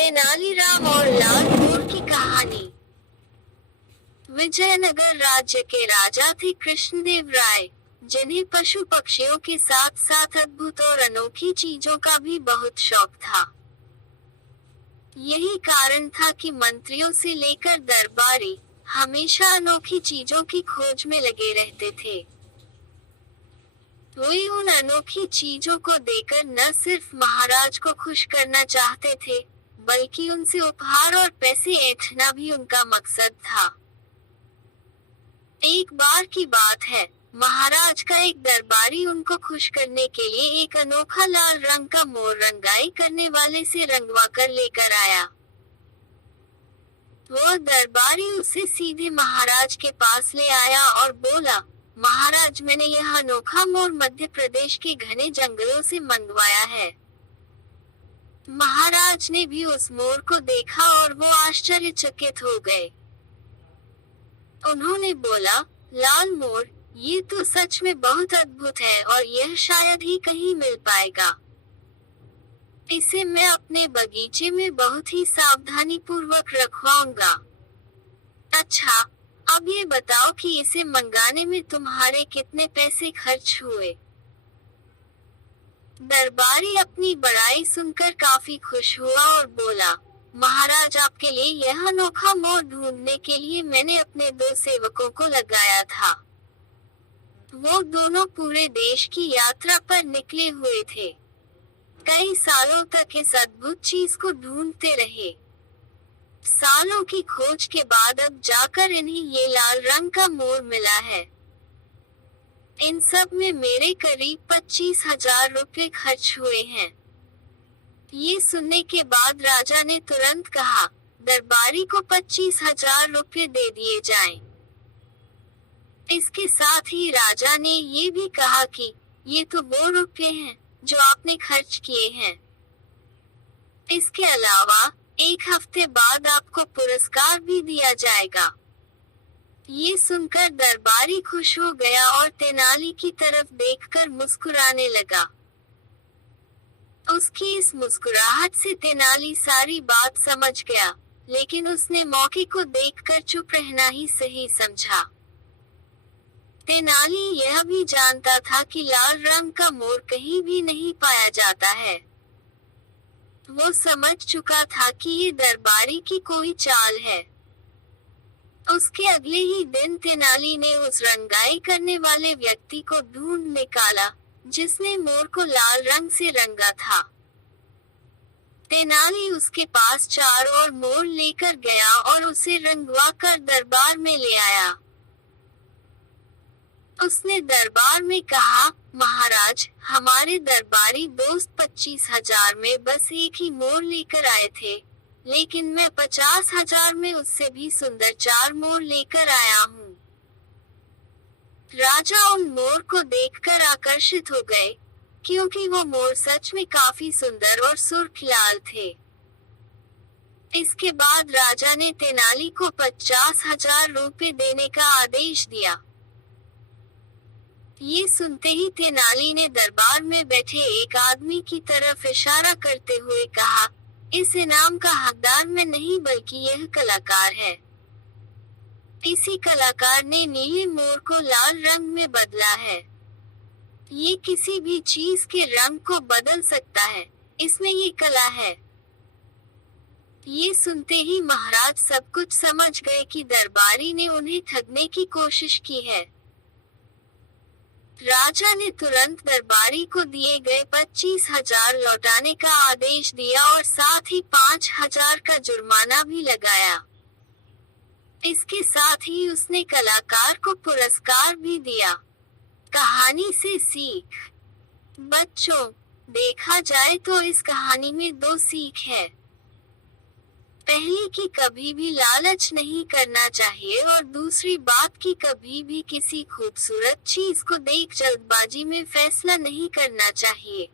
तेनालीराम और लाल मोर की कहानी। विजयनगर राज्य के राजा थे कृष्णदेव राय, जिन्हें पशु पक्षियों के साथ साथ अद्भुत और अनोखी चीजों का भी बहुत शौक था। यही कारण था कि मंत्रियों से लेकर दरबारी हमेशा अनोखी चीजों की खोज में लगे रहते थे। वे उन अनोखी चीजों को देकर न सिर्फ महाराज को खुश करना चाहते थे, बल्कि उनसे उपहार और पैसे ऐंठना भी उनका मकसद था। एक बार की बात है, महाराज का एक दरबारी उनको खुश करने के लिए एक अनोखा लाल रंग का मोर रंगाई करने वाले से रंगवा कर लेकर आया। वो दरबारी उसे सीधे महाराज के पास ले आया और बोला, महाराज, मैंने यह अनोखा मोर मध्य प्रदेश के घने जंगलों से मंगवाया है। महाराज ने भी उस मोर को देखा और वो आश्चर्यचकित हो गए। उन्होंने बोला, लाल मोर, ये तो सच में बहुत अद्भुत है और यह शायद ही कहीं मिल पाएगा। इसे मैं अपने बगीचे में बहुत ही सावधानी पूर्वक रखवाऊंगा। अच्छा, अब ये बताओ कि इसे मंगाने में तुम्हारे कितने पैसे खर्च हुए। दरबारी अपनी बड़ाई सुनकर काफी खुश हुआ और बोला, महाराज, आपके लिए यह अनोखा मोर ढूंढने के लिए मैंने अपने 2 सेवकों को लगाया था। वो दोनों पूरे देश की यात्रा पर निकले हुए थे। कई सालों तक इस अद्भुत चीज को ढूंढते रहे। सालों की खोज के बाद अब जाकर इन्हें ये लाल रंग का मोर मिला है। इन सब में मेरे करीब 25,000 रुपये खर्च हुए हैं। ये सुनने के बाद राजा ने तुरंत कहा, दरबारी को 25,000 रुपये दे दिए जाएं। इसके साथ ही राजा ने ये भी कहा कि ये तो वो रुपये हैं जो आपने खर्च किए हैं। इसके अलावा 1 हफ्ते बाद आपको पुरस्कार भी दिया जाएगा। ये सुनकर दरबारी खुश हो गया और तेनाली की तरफ देखकर मुस्कुराने लगा। उसकी इस मुस्कुराहट से तेनाली सारी बात समझ गया, लेकिन उसने मौके को देखकर चुप रहना ही सही समझा। तेनाली यह भी जानता था कि लाल रंग का मोर कहीं भी नहीं पाया जाता है। वो समझ चुका था कि ये दरबारी की कोई चाल है। उसके अगले ही दिन तेनाली ने उस रंगाई करने वाले व्यक्ति को ढूंढ निकाला, जिसने मोर को लाल रंग से रंगा था। तेनाली उसके पास 4 और मोर लेकर गया और उसे रंगवा कर दरबार में ले आया। उसने दरबार में कहा, महाराज, हमारे दरबारी दोस्त 25,000 में बस एक ही मोर लेकर आए थे, लेकिन मैं 50,000 में उससे भी सुंदर 4 मोर लेकर आया हूँ। राजा उन मोर को देखकर आकर्षित हो गए, क्योंकि वो मोर सच में काफी सुंदर और सुर्ख लाल थे। इसके बाद राजा ने तेनाली को 50,000 रुपये देने का आदेश दिया। ये सुनते ही तेनाली ने दरबार में बैठे एक आदमी की तरफ इशारा करते हुए कहा, इस इनाम का हकदार मैं नहीं बल्कि यह कलाकार है। इसी कलाकार ने नीले मोर को लाल रंग में बदला है। ये किसी भी चीज के रंग को बदल सकता है, इसमें ये कला है। ये सुनते ही महाराज सब कुछ समझ गए कि दरबारी ने उन्हें ठगने की कोशिश की है। राजा ने तुरंत दरबारी को दिए गए 25,000 लौटाने का आदेश दिया और साथ ही 5,000 का जुर्माना भी लगाया। इसके साथ ही उसने कलाकार को पुरस्कार भी दिया। कहानी से सीख। बच्चों, देखा जाए तो इस कहानी में 2 सीख है। पहली कि कभी भी लालच नहीं करना चाहिए और दूसरी बात कि कभी भी किसी खूबसूरत चीज को देख जल्दबाजी में फैसला नहीं करना चाहिए।